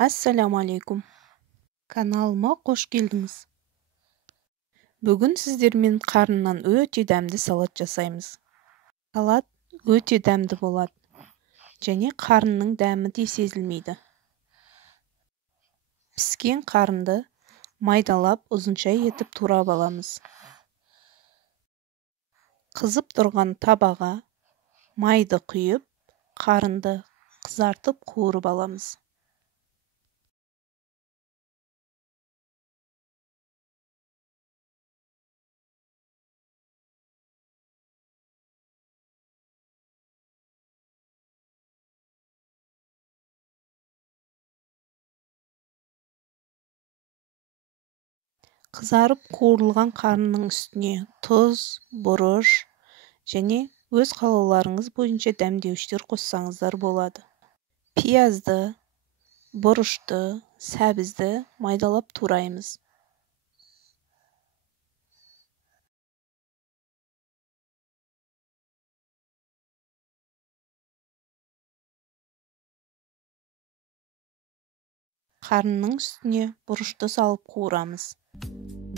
Ассаламу алейкум. Каналыма қош келдіңіз. Бүгін сіздермен қарыннан өте дәмді салат жасаймыз. Салат өте дәмді болады. Және қарынның дәмі де сезілмейді. Піскен қарынды майдалап ұзынша етіп турап аламыз. Қызып тұрған табаға майды құйып, қарынды қызартып қуырып аламыз. Қызарып қуырылған қарынның үстіне тұз, бұрыш және өз қалауларыңыз бойынша дәмдеуіштер қоссаңыздар болады. Пиязды, бұрышты, сәбізді майдалап тураймыз. Қарынның үстіне бұрышты салып қуырамыз.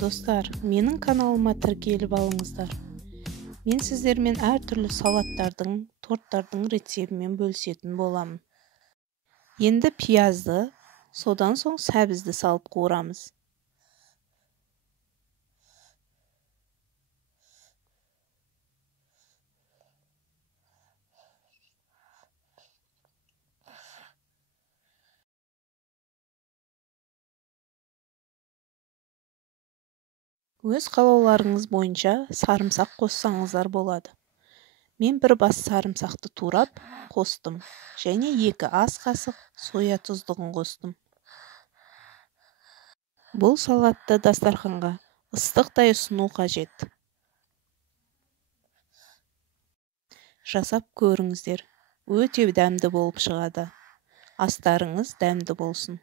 Достар, менің каналыма тіркеліп алыңыздар. Мен сіздермен әртүрлі салаттардың, торттардың рецебімен бөлісетін боламын. Енді пиязды, содан соң сәбізді салып қуырамыз. Өз қалауларыңыз бойынша сарымсақ қоссаңыздар болады. Мен бір бас сарымсақты турап қостым және 2 ас қасық соя тұздығын қостым. Бұл салатты дастарханға ыстықтай ұсыну қажет. Жасап көріңіздер, өте дәмді болып шығады. Астарыңыз дәмді болсын.